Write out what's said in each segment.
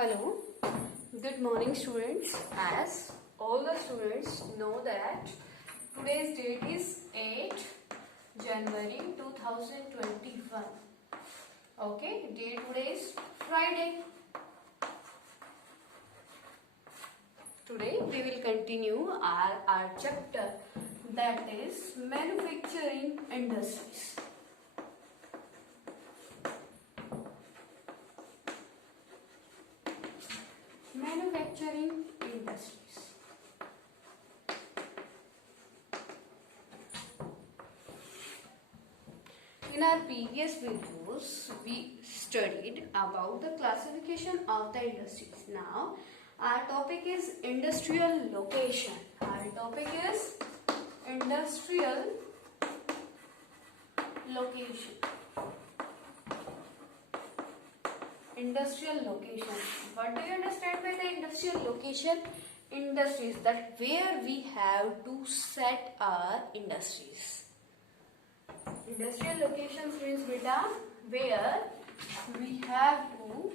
Hello, good morning students. As all the students know that today's date is 8 January 2021. Okay, date today is Friday. Today we will continue our chapter, that is manufacturing industries. Manufacturing industries. In our previous videos, we studied about the classification of the industries. Now, our topic is industrial location. Our topic is industrial location. Industrial location. What do you understand by the industrial location? Industries, that where we have to set our industries. Industrial locations means beta where we have to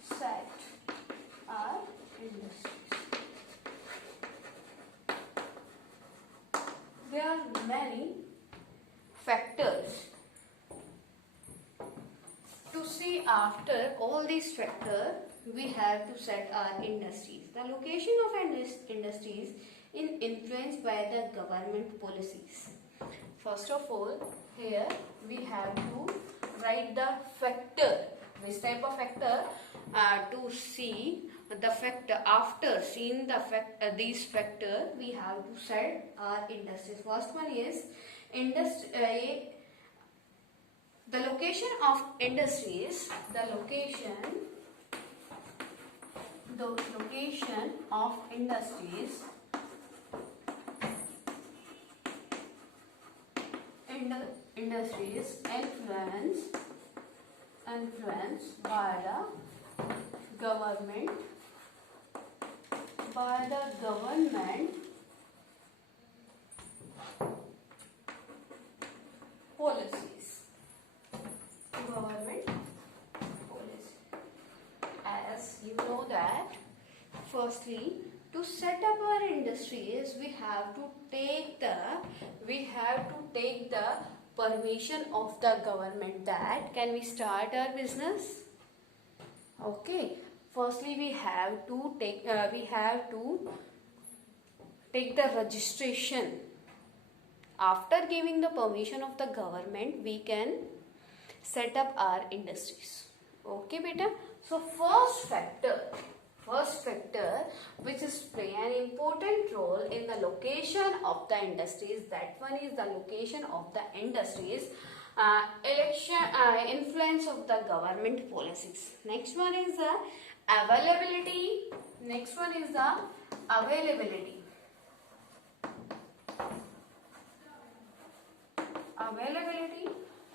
set our industries. There are many factors. To see after all these factors, we have to set our industries. The location of industries is influenced by the government policies. First of all, here we have to write the factor. Which type of factor? To see the factor. After seeing the these factors, we have to set our industries. First one is the location of industries. The location of industries influenced by the government policies. As you know that, firstly, to set up our industries, we have to take the permission of the government, that can we start our business. Okay, firstly we have to take the registration. After giving the permission of the government, we can set up our industries. Okay beta, so first factor which is play an important role in the location of the industries, that one is the location of the industries, influence of the government policies. Next one is the availability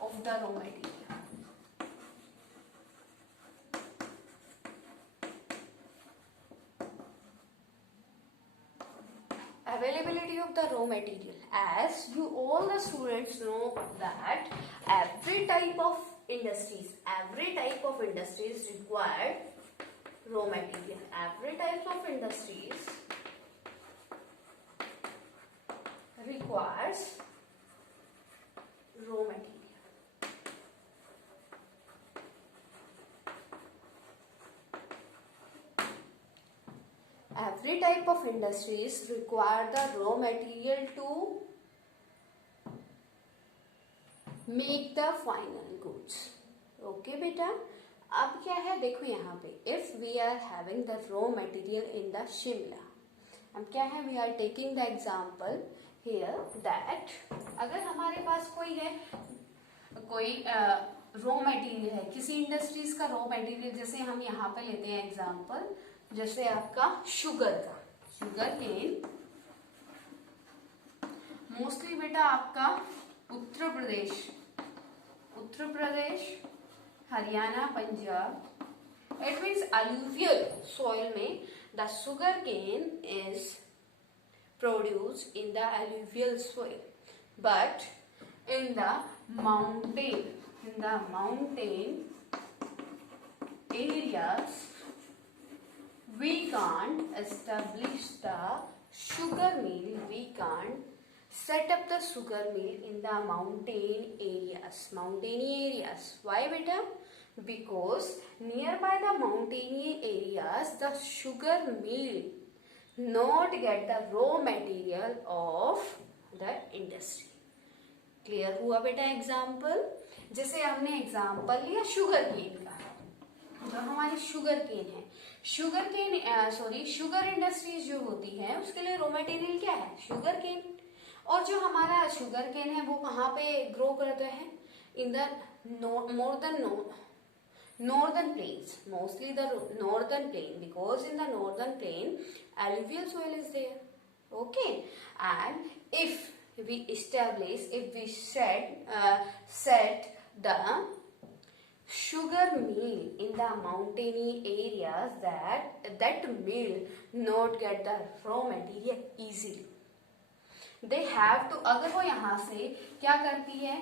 of the raw material. Availability of the raw material. As you all the students know that every type of industries require raw material. Every type of industries requires raw material. Every type of industries require the raw material to make the final goods. Okay बेटा, अब क्या है देखो यहाँ पे, if we are having the raw material in the Shimla, अब क्या है, we are taking the example here that अगर हमारे पास कोई रॉ मटेरियल है, किसी इंडस्ट्रीज का रॉ मटेरियल, जैसे हम यहाँ पे लेते हैं एग्जांपल, जैसे आपका शुगर केन, मोस्टली बेटा आपका Uttar Pradesh, Haryana, Punjab, it means alluvial soil में the sugar cane is produced in the alluvial soil. but in the mountain areas we can't establish the sugar mill, we can't set up the sugar mill in the mountainy areas. Why beta? Because nearby the mountainy areas the sugar mill not get the raw material of the industry. Clear हुआ बेटा एग्जाम्पल? जैसे हमने एग्जाम्पल लिया sugar cane का, जो हमारी sugar cane है, sugar industries जो होती है उसके लिए रॉ मटेरियल क्या है? Sugar cane. और जो हमारा शुगर केन है वो कहाँ पे ग्रो करता है? In the northern plains, mostly the northern plain, because in the northern plain alluvial soil is there. Okay, and if we set the sugar mill in the mountainy areas, that mill not get the raw material easily. They have to, अगर वो यहाँ से क्या करती है?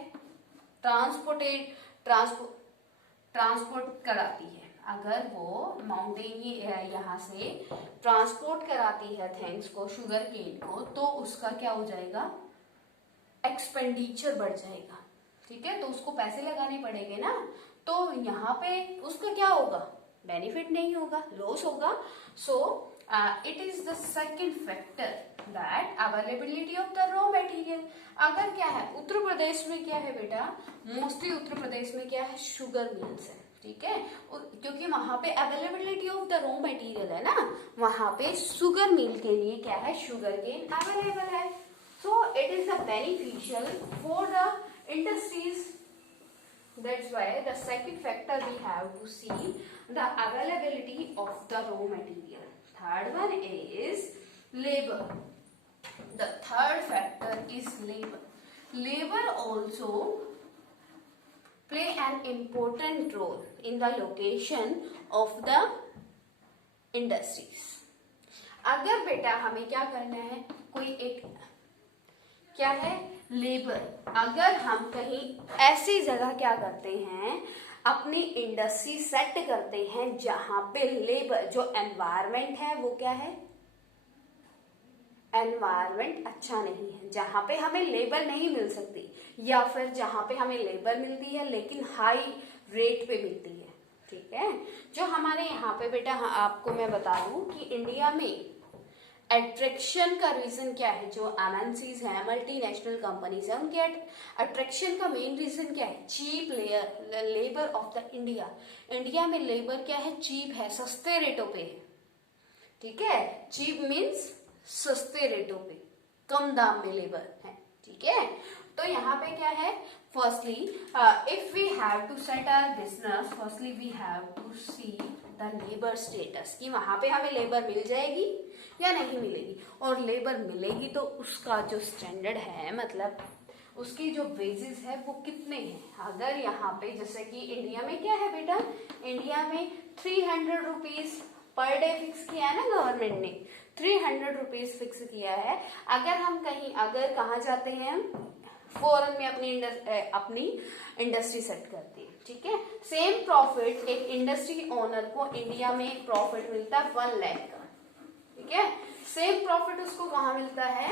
ट्रांसपोर्ट कराती है, अगर वो माउंटेन यहाँ से ट्रांसपोर्ट कराती है थिंग्स को, शुगर केन को, तो उसका क्या हो जाएगा? एक्सपेंडिचर बढ़ जाएगा। ठीक है, तो उसको पैसे लगाने पड़ेंगे ना, तो यहाँ पे उसका क्या होगा? बेनिफिट नहीं होगा, लॉस होगा। सो it is the second factor that availability of the raw material. अगर क्या है उत्तर प्रदेश में, क्या है बेटा, मोस्टली उत्तर प्रदेश में क्या है? शुगर मिल्स है। ठीक है, क्योंकि वहां पे availability of the raw material है ना, वहां पे शुगर मिल के लिए क्या है? शुगर केन अवेलेबल है। सो it is the beneficial for the industries. That's why the second factor we have to see the availability of the raw material. Third one is labor. The third factor is labor. Labor also play an important role in the location of the industries. अगर बेटा हमें क्या करना है, कोई एक क्या है? लेबर। अगर हम कहीं ऐसी जगह क्या करते हैं, अपनी इंडस्ट्री सेट करते हैं जहां पे लेबर, जो एनवायरमेंट है वो क्या है? एनवायरमेंट अच्छा नहीं है, जहां पे हमें लेबर नहीं मिल सकती, या फिर जहां पे हमें लेबर मिलती है लेकिन हाई रेट पे मिलती है। ठीक है, जो हमारे यहाँ पे बेटा आपको मैं बता दूं कि इंडिया में अट्रैक्शन का रीजन क्या है? जो एमएनसीज है, मल्टीनेशनल कंपनीज है, उनके अट्रैक्शन का मेन रीजन क्या है? Cheap labour of the India. India में लेबर क्या है? चीप है, सस्ते रेटों पे है। ठीक है, चीप मीन्स सस्ते रेटों पे, कम दाम में लेबर है। ठीक है, तो यहाँ पे क्या है? Firstly if we have to set our business, firstly we have to see the labour status, कि वहां पे हमें लेबर मिल जाएगी या नहीं मिलेगी, और लेबर मिलेगी तो उसका जो स्टैंडर्ड है, मतलब उसकी जो वेजेस है वो कितने हैं। अगर यहाँ पे जैसे कि इंडिया में क्या है बेटा, इंडिया में 300 रुपीज पर डे फिक्स किया है ना गवर्नमेंट ने, 300 रुपीज फिक्स किया है। अगर हम कहीं, अगर कहाँ जाते हैं, फॉरेन में अपनी इंडस्ट्री सेट करते हैं। ठीक है, सेम प्रॉफिट एक इंडस्ट्री ओनर को इंडिया में प्रॉफिट मिलता है 1 लाख का। ठीक है, सेम प्रॉफिट उसको कहाँ मिलता है?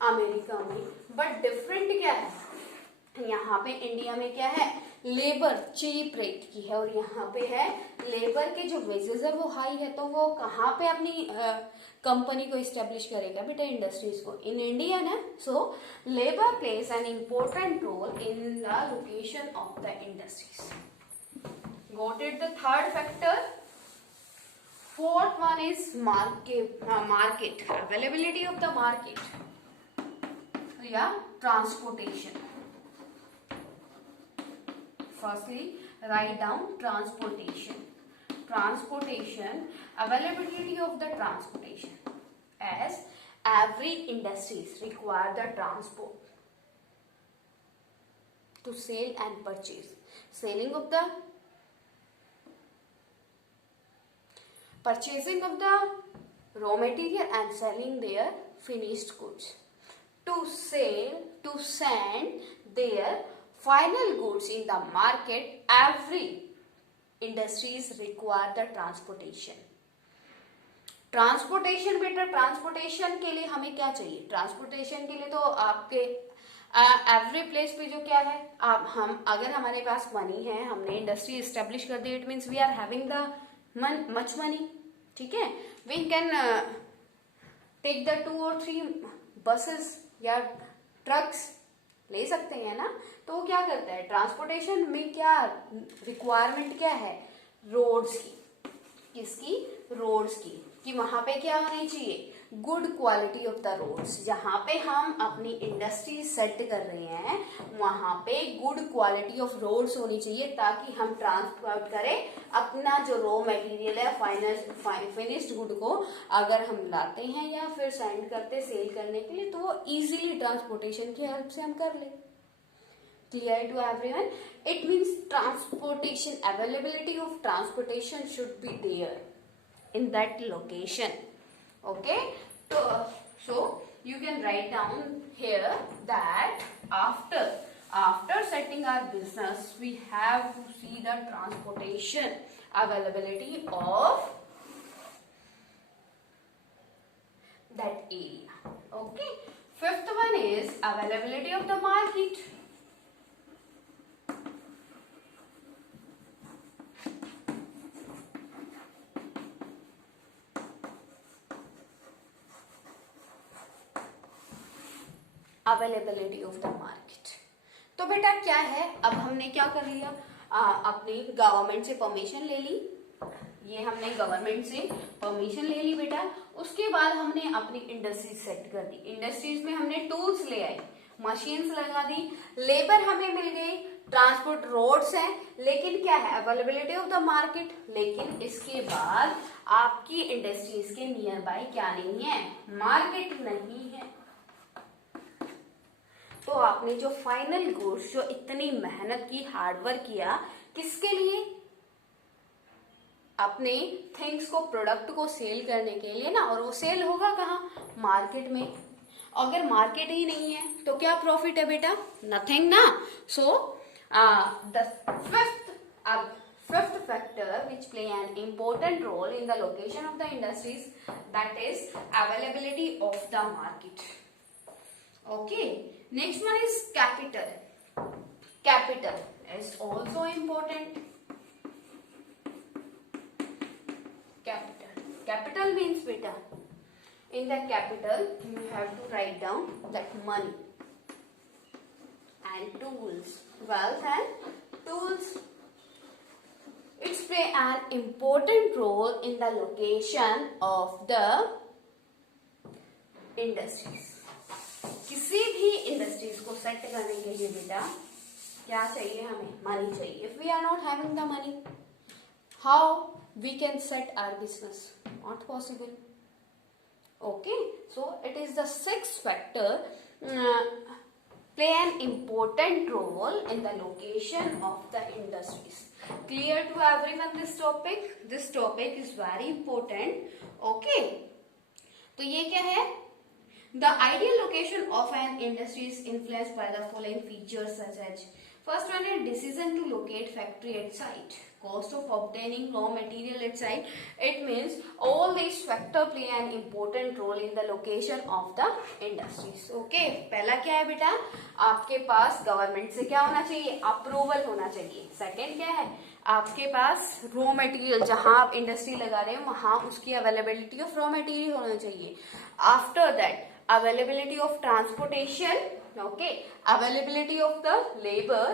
अमेरिका में। बट डिफरेंट क्या है, यहाँ पे इंडिया में क्या है? लेबर चीप रेट की है, और यहाँ पे है लेबर के जो वेजेस है वो हाई है। तो वो कहाँ पे अपनी कंपनी को इस्टेब्लिश करेगा बेटा? इंडस्ट्रीज को, इन इंडिया ना। So labour plays an important role in the location of the industries. Got it? The third factor. Fourth one is market, availability of the market. Yeah, transportation. Firstly, write down transportation. Transportation, availability of the transportation. As every industries require the transport to sell and purchase. Selling of the purchasing of the raw material and selling their finished goods. to send their final goods in the market, every industries require the transportation. Transportation बेटा, ट्रांसपोर्टेशन के लिए हमें क्या चाहिए? ट्रांसपोर्टेशन के लिए तो आपके एवरी प्लेस पे जो क्या है, हम अगर हमारे पास मनी है, हमने इंडस्ट्री एस्टेब्लिश कर दी, it means we are having the much money, ठीक है, we can take the 2 or 3 buses या ट्रक्स ले सकते हैं ना. तो वो क्या करता है, ट्रांसपोर्टेशन में क्या रिक्वायरमेंट क्या है, रोड्स की. किसकी? रोड्स की. कि वहां पे क्या होनी चाहिए, good quality of the roads. जहां पे हम अपनी इंडस्ट्री सेट कर रहे हैं वहां पे गुड क्वालिटी ऑफ रोड्स होनी चाहिए, ताकि हम ट्रांसपोर्ट करें अपना जो रॉ मटेरियल है, फिनिश्ड गुड को अगर हम लाते हैं या फिर सेंड करते सेल करने के लिए, तो वो इजीली ट्रांसपोर्टेशन की हेल्प से हम कर ले. Clear to everyone? It means transportation, availability of transportation should be there in that location. Okay, so you can write down here that after setting our business, we have to see the transportation availability of that area. Okay, fifth one is availability of the market. Availability of the market. तो बेटा क्या है, अब हमने क्या कर लिया, अपनी गवर्नमेंट से परमिशन ले ली. ये हमने गवर्नमेंट से परमिशन ले ली बेटा. उसके बाद हमने अपनी इंडस्ट्रीज सेट कर दी. इंडस्ट्रीज में हमने टूल्स ले आए, मशीन्स लगा दी, लेबर हमें मिल गई, ट्रांसपोर्ट रोड्स हैं, लेकिन क्या है, अवेलेबिलिटी ऑफ द मार्केट. लेकिन इसके बाद आपकी इंडस्ट्रीज के नियर बाय क्या नहीं है, मार्केट नहीं है. तो आपने जो फाइनल गुड्स, जो इतनी मेहनत की, हार्डवर्क किया, किसके लिए, अपने थिंग्स को, प्रोडक्ट को सेल करने के लिए ना. और वो सेल होगा कहाँ, मार्केट में. अगर मार्केट ही नहीं है तो क्या प्रॉफिट है बेटा, नथिंग ना. So the fifth factor which play an important role in the location of the industries, that is availability of the market. Okay, next one is capital. Capital is also important. Capital means beta, in the capital you have to write down that money and tools, wealth and tools. It's play an important role in the location of the industries. किसी भी इंडस्ट्रीज को सेट करने के लिए बेटा क्या चाहिए, हमें मनी चाहिए. If we are not having the money, how we can set our business, not possible. Okay, so it is the sixth factor play an important role in the location of the industries. Clear to everyone this topic? This topic is very important. Okay, तो ये क्या है, the ideal location of an industry is influenced by the following features such as, first one is decision to locate factory at site, cost of obtaining raw material at site. It means all these factors play an important role in the location of the industries. Okay, पहला क्या है बेटा, आपके पास गवर्नमेंट से क्या होना चाहिए, अप्रूवल होना चाहिए. सेकंड क्या है, आपके पास रॉ मटेरियल, जहां आप इंडस्ट्री लगा रहे हैं वहां उसकी अवेलेबिलिटी ऑफ रॉ मटेरियल होना चाहिए. After that availability of transportation, okay, availability of the labor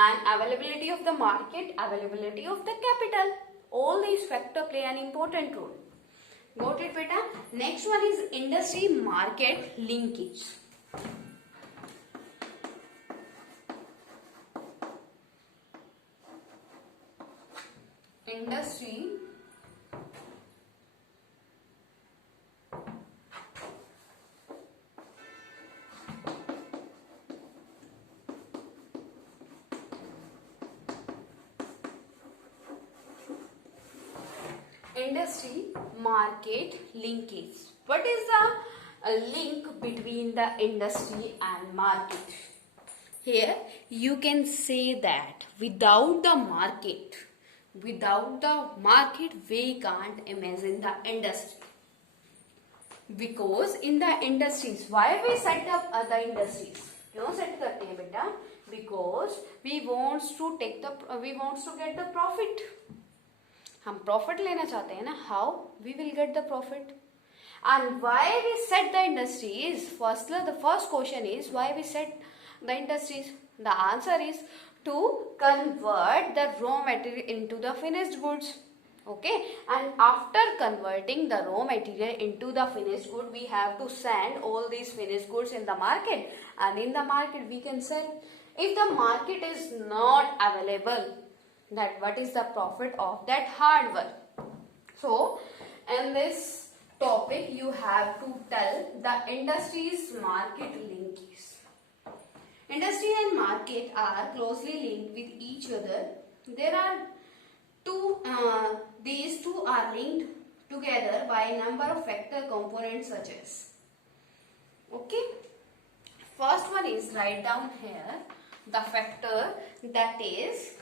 and availability of the market, availability of the capital. All these factors play an important role. Got it beta? Next one is industry market linkage. Industry market linkage. What is the a link between the industry and market. Here you can say that without the market we can't imagine the industry. Because in the industries, why we set up other industries? क्यों सेट करते हैं बेटा? Because we wants to get the profit. हम प्रॉफिट लेना चाहते हैं ना. How we will get the profit? And why we set the industries? The first question is why we set the industries. The answer is to convert the raw material into the finished goods. Okay, and after converting the raw material into the finished good, we have to send all these finished goods in the market, and in the market we can sell. If the market is not available, that what is the profit of that hard work? So in this topic you have to tell the industries market linkage. Industry and market are closely linked with each other. There are these two are linked together by a number of factor components such as, okay, first one is, write down here the factor, that is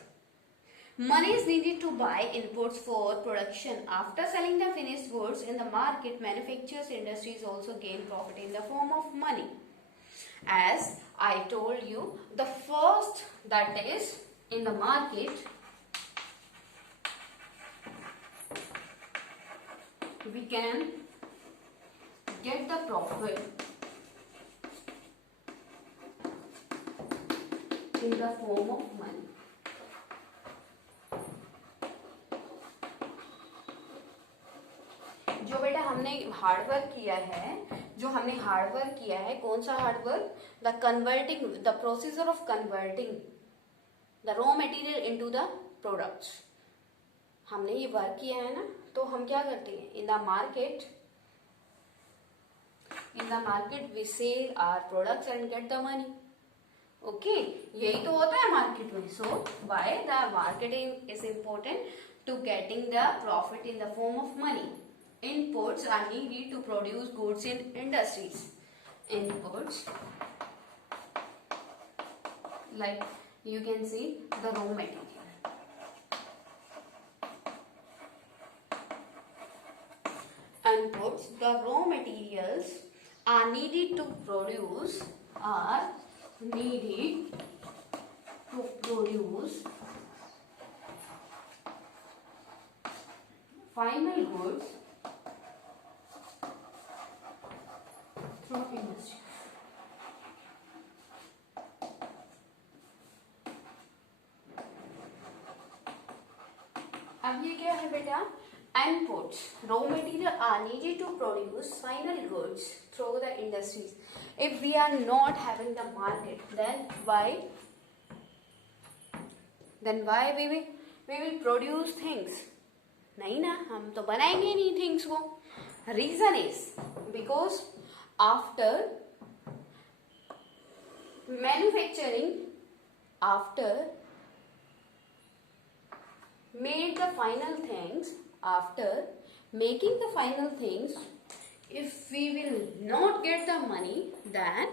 money is needed to buy inputs for production. After selling the finished goods in the market, manufacturers industries also gain profit in the form of money. As I told you, the first, that is in the market we can get the profit in the form of money. जो बेटा हमने हार्डवर्क किया है, कौन सा hard work? The converting, the procedure of converting the raw material into the products. हमने ये वर्क किया है ना. तो हम क्या करते हैं? In the market we sell our products and get the money. Okay, यही तो होता है मार्केट में. So why the marketing is important? To getting the profit in the form of money. Inputs are needed to produce goods in industries. Inputs, like you can see the raw material. Inputs, the raw materials are needed to produce final goods through industry. अब ये क्या है बेटा? Inputs, raw material are needed to produce final goods through the industries. If we are not having the market, then why we will produce things? नहीं ना, हम तो बनाएंगे नहीं things को. Reason is because after manufacturing, after made the final things, after making the final things, if we will not get the money, then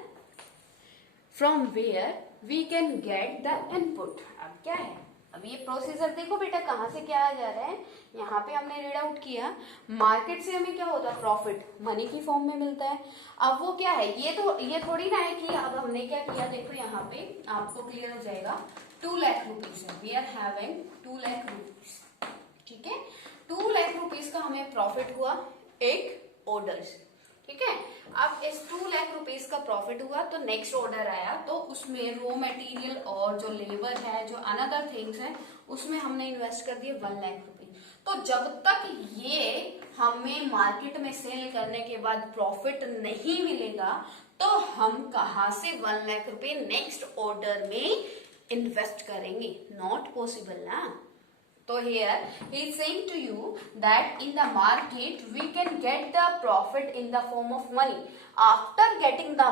from where we can get the input. अब क्या है? अब ये प्रोसीजर देखो बेटा, कहाँ से क्या आ जा रहा है. यहाँ पे हमने रीड आउट किया, मार्केट से हमें क्या होता है? प्रॉफिट मनी की फॉर्म में मिलता है. अब वो क्या है? ये थोड़ी ना है कि अब हमने क्या किया. देखो यहाँ पे आपको क्लियर हो जाएगा. 2 लाख रुपीज है. We are having 2 lakh rupees. ठीक है, 2 लाख रुपीज का हमें प्रॉफिट हुआ एक ऑर्डर से. ठीक है, अब इस 2 लाख रुपीज का प्रॉफिट हुआ तो नेक्स्ट ऑर्डर आया, तो उसमें रॉ मटेरियल और जो लेबर है, जो अनदर थिंग्स है, उसमें हमने इन्वेस्ट कर दिए 1 लाख रुपीज. तो जब तक ये हमें मार्केट में सेल करने के बाद प्रॉफिट नहीं मिलेगा, तो हम कहाँ से 1 लाख रुपए नेक्स्ट ऑर्डर में इन्वेस्ट करेंगे? नॉट पॉसिबल ना. So here he is saying to you that in the market we can get the profit in the form of money. After getting the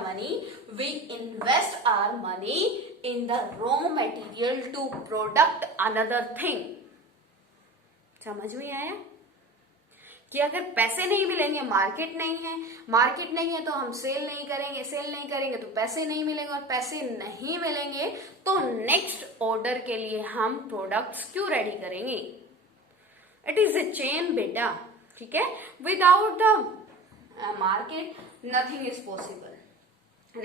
money, we invest our money in the raw material to product another thing. समझ में आया? कि अगर पैसे नहीं मिलेंगे, मार्केट नहीं है तो हम सेल नहीं करेंगे तो पैसे नहीं मिलेंगे, और पैसे नहीं मिलेंगे तो नेक्स्ट ऑर्डर के लिए हम प्रोडक्ट्स क्यों रेडी करेंगे। इट इज ए चेन बेटा, ठीक है। Without the market nothing is possible.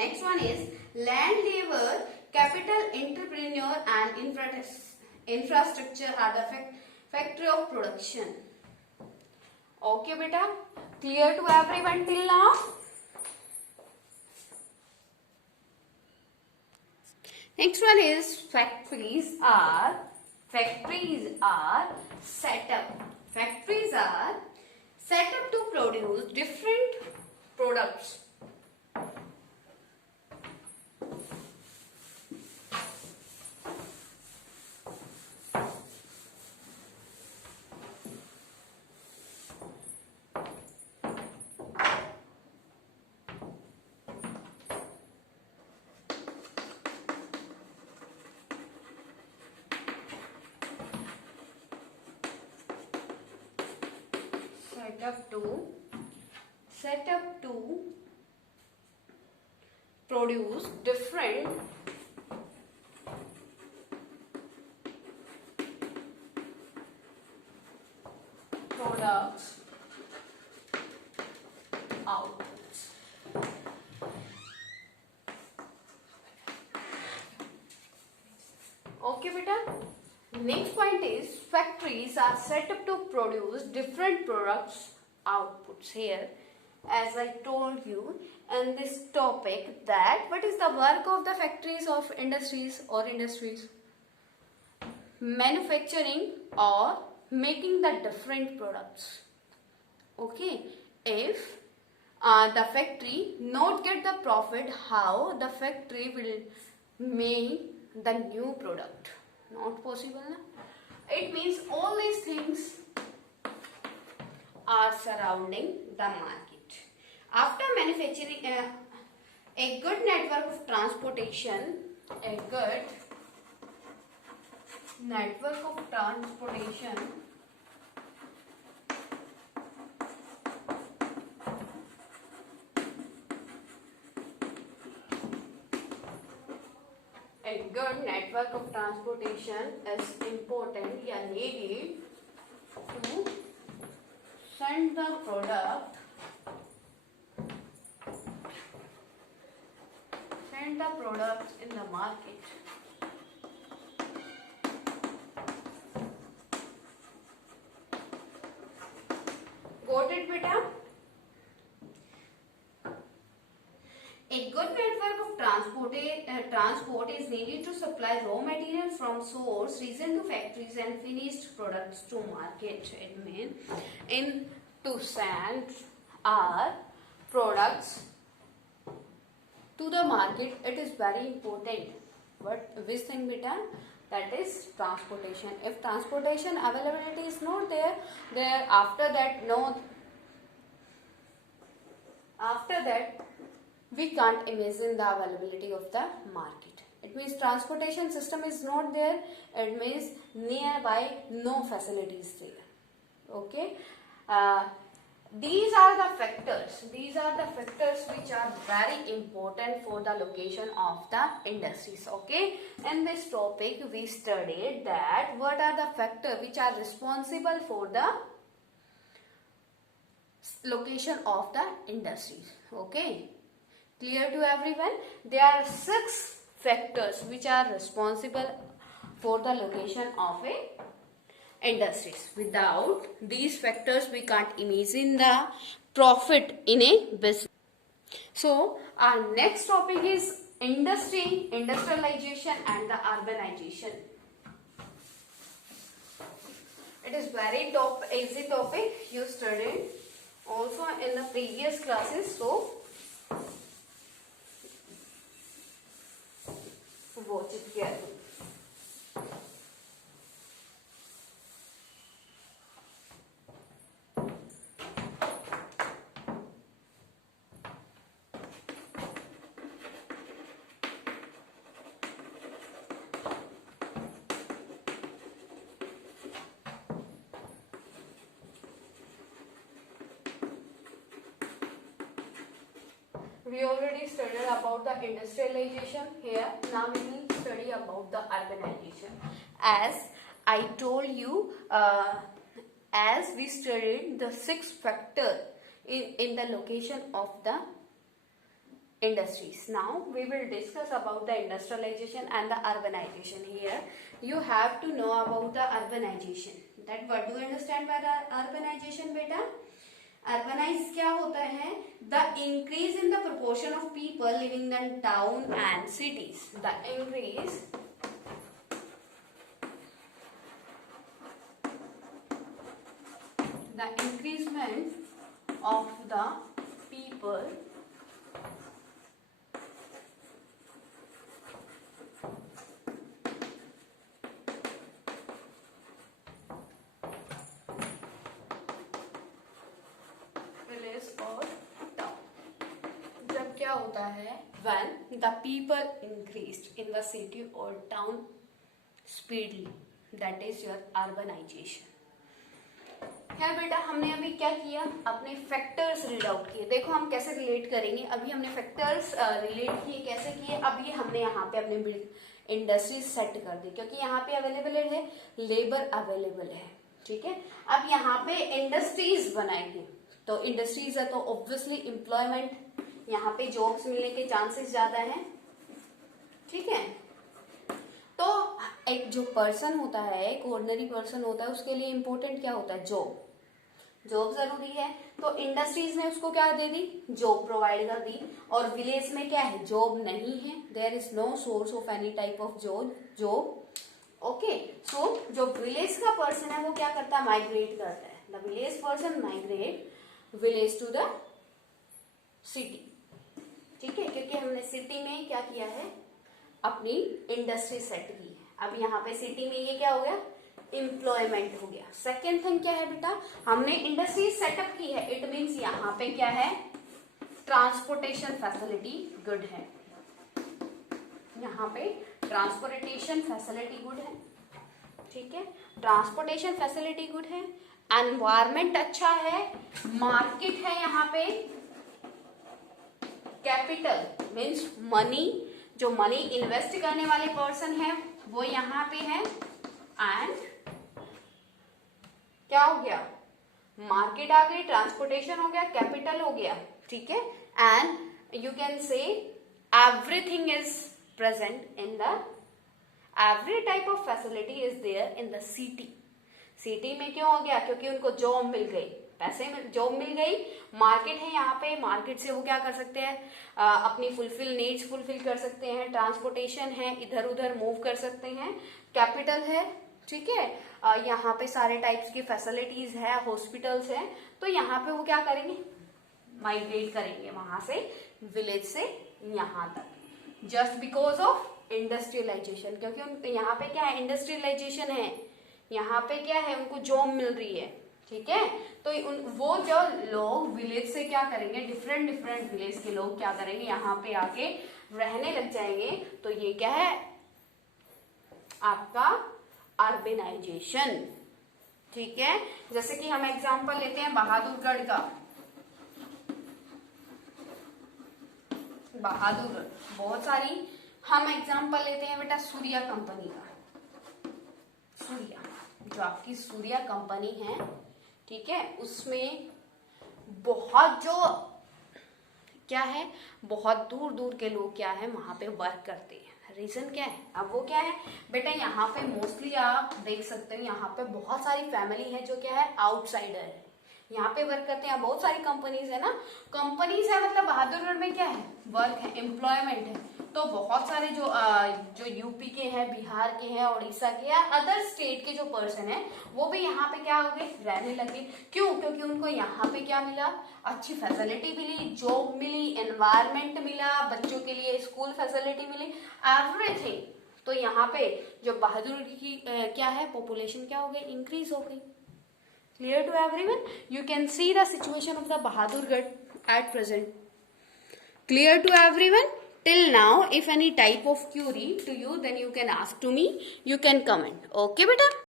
Next one is land, labour, capital, entrepreneur and infrastructure are the factory of production. Okay beta, clear to everyone till now? Next one is factories are set up. Factories are set up to produce different products. Set up to produce different products outputs. Okay beta. Next point is factories are set up to produce different products outputs. Here, as I told you in this topic, that what is the work of the factories of industries or industries? Manufacturing or making the different products. Okay, if the factory not get the profit, how the factory will make the new product? Not possible, na? It means all these things are surrounding the market. After manufacturing, a good network of transportation, a good network of transportation is important या needed to send the product in the market. Got it beta? A good network of transport is needed to supply raw material from source, region to factories and finished products to market. It means to send our products to the market, it is very important. Which thing beta? That is transportation. If transportation availability is not there, after that we can't imagine the availability of the market. It means transportation system is not there. It means nearby no facilities there. Okay. These are the factors which are very important for the location of the industries. Okay, in this topic we studied that what are the factors which are responsible for the location of the industries. Okay, clear to everyone? There are 6 factors which are responsible for the location of a industries. Without these factors we can't imagine the profit in a business. So our next topic is industrialization and the urbanization. It is very easy topic, you studied also in the previous classes, so watch it carefully. We already studied about the industrialization here. Now we will study about the urbanization. As I told you, as we studied the 6 factor in the location of the industries. Now we will discuss about the industrialization and the urbanization. Here you have to know about the urbanization. That what do you understand by the urbanization, beta? Urbanize क्या होता है? The increase in the proportion of people living in town and cities. The increase the increasement of the people village or town. जब क्या होता है? When the people increased in the city or town speedily, that is your urbanization. है बेटा, हमने अभी क्या किया? अपने फैक्टर्स रीड आउट किए. देखो हम कैसे रिलेट करेंगे. अभी हमने फैक्टर्स रिलेट किए, कैसे किए? अब ये हमने यहाँ पे अपने इंडस्ट्रीज सेट कर दी, क्योंकि यहाँ पे अवेलेबल है, लेबर अवेलेबल है. ठीक है. अब यहाँ पे इंडस्ट्रीज बनाएंगे, तो इंडस्ट्रीज है तो ऑब्वियसली एम्प्लॉयमेंट, यहाँ पे जॉब्स मिलने के चांसेस ज्यादा हैं. ठीक है. तो एक जो पर्सन होता है, एक ऑर्डिनरी पर्सन होता है, उसके लिए इंपॉर्टेंट क्या होता है? जॉब. जॉब जरूरी है, तो इंडस्ट्रीज ने उसको क्या दे दी? जॉब प्रोवाइड कर दी. और विलेज में क्या है? जॉब नहीं है. There is no source of any type of job. Okay. So जो विलेज का पर्सन है वो क्या करता है? माइग्रेट करता है. The village person migrate village to the city. ठीक है. क्योंकि हमने सिटी में क्या किया है? अपनी इंडस्ट्री सेट की है. अब यहाँ पे सिटी में ये क्या हो गया? एम्प्लॉयमेंट हो गया. सेकेंड थिंग क्या है बेटा? हमने इंडस्ट्री सेटअप की है. इट मीन्स यहाँ पे क्या है? ट्रांसपोर्टेशन फैसिलिटी गुड है. यहाँ पे ट्रांसपोर्टेशन फैसिलिटी गुड है. ठीक है. ट्रांसपोर्टेशन फैसिलिटी गुड है. एनवायरमेंट अच्छा है. मार्केट है यहाँ पे. कैपिटल मीन्स मनी, जो मनी इन्वेस्ट करने वाले पर्सन है वो यहाँ पे है. एंड क्या हो गया? मार्केट आ गई, ट्रांसपोर्टेशन हो गया, कैपिटल हो गया. ठीक है. And you can say everything is present in the every type of facility is there in the city. City में क्यों हो गया? क्योंकि उनको जॉब मिल गई, पैसे में जॉब मिल गई. मार्केट है यहाँ पे, मार्केट से वो क्या कर सकते हैं? अपनी नीड्स फुलफिल कर सकते हैं. ट्रांसपोर्टेशन है, इधर उधर मूव कर सकते हैं. कैपिटल है. ठीक है. यहाँ पे सारे टाइप्स की फैसिलिटीज है, हॉस्पिटल्स है. तो यहाँ पे वो क्या करेंगे? माइग्रेट करेंगे वहां से, विलेज से यहाँ तक, जस्ट बिकॉज ऑफ इंडस्ट्रियलाइजेशन. क्योंकि यहाँ पे क्या है? इंडस्ट्रियलाइजेशन है. यहाँ पे क्या है? उनको जॉब मिल रही है. ठीक है. तो वो जो लोग विलेज से क्या करेंगे? डिफरेंट विलेज के लोग क्या करेंगे? यहाँ पे आके रहने लग जाएंगे. तो ये क्या है? आपका अर्बनाइजेशन. ठीक है. जैसे कि हम एग्जांपल लेते हैं बहादुरगढ़ का. बहादुरगढ़ बहुत सारी हम एग्जांपल लेते हैं बेटा सूर्या कंपनी का. सूर्या, जो आपकी सूर्या कंपनी है, ठीक है, उसमें बहुत जो क्या है, बहुत दूर दूर के लोग क्या है वहां पे वर्क करते हैं. रीजन क्या है? अब वो क्या है बेटा? यहाँ पे मोस्टली आप देख सकते हो यहाँ पे बहुत सारी फैमिली है जो क्या है? आउटसाइडर है. यहाँ पे वर्क करते हैं. बहुत सारी कंपनीज है ना. कंपनीज है मतलब बहादुरगढ़ में क्या है? वर्क है, एम्प्लॉयमेंट है. तो बहुत सारे जो यूपी के हैं, बिहार के हैं, उड़ीसा के या अदर स्टेट के जो पर्सन है वो भी यहाँ पे क्या हो गए? रहने लगे. क्यों? क्योंकि उनको यहाँ पे क्या मिला? अच्छी फैसिलिटी मिली, जॉब मिली, एनवायरमेंट मिला, बच्चों के लिए स्कूल फैसिलिटी मिली, एवरीथिंग. तो यहाँ पे जो बहादुर की क्या है? पॉपुलेशन क्या हो गई? इंक्रीज हो गई. Clear to everyone? You can see the situation of the Bahadurgarh at present. Clear to everyone? Till now, if any type of query to you, then you can ask to me. You can comment. Okay, beta?